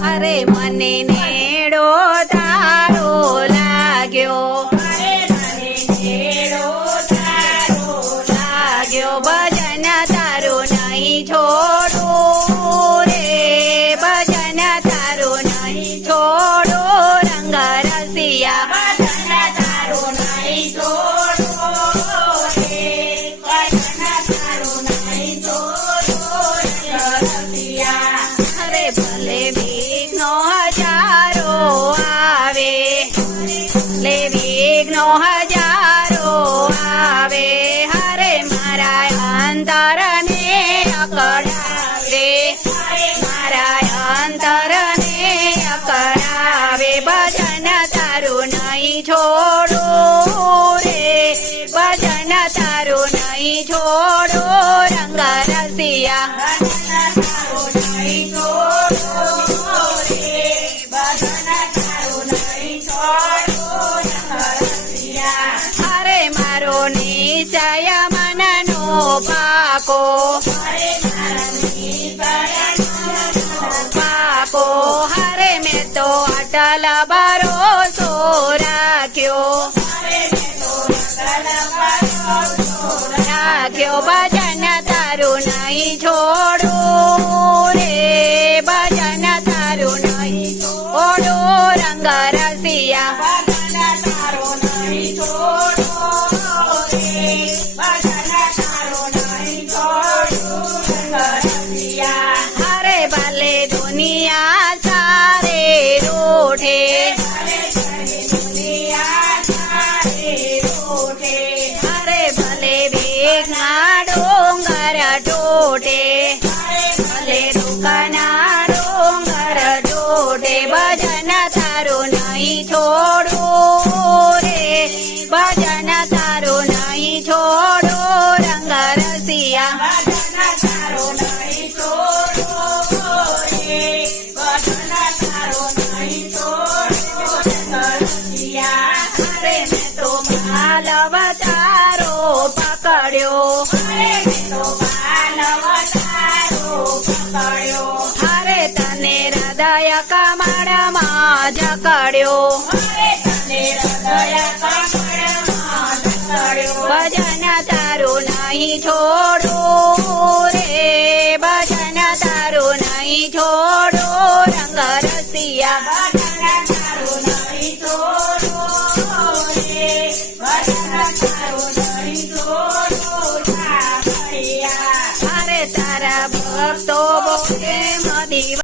અરે મને નેડો તારો લાગ્યો. લાગ્યો. ભજન તારું નહીં છોડું રે. ભજન તારું નહીં છોડો રંગ રસિયા. અંતરને અકળાવે. મારા અંતરને અકળાવે. ભજન તારું નહીં છોડો રે. ભજન તારું નહીં છોડો પાકો હરે મેં તો અટલ ભરોસો રાખ્યો રાખ્યો ભજન તારું નહીં છોડું તારું નહીં કમળમાં જકડ્યો. ભજન તારું નહીં છોડો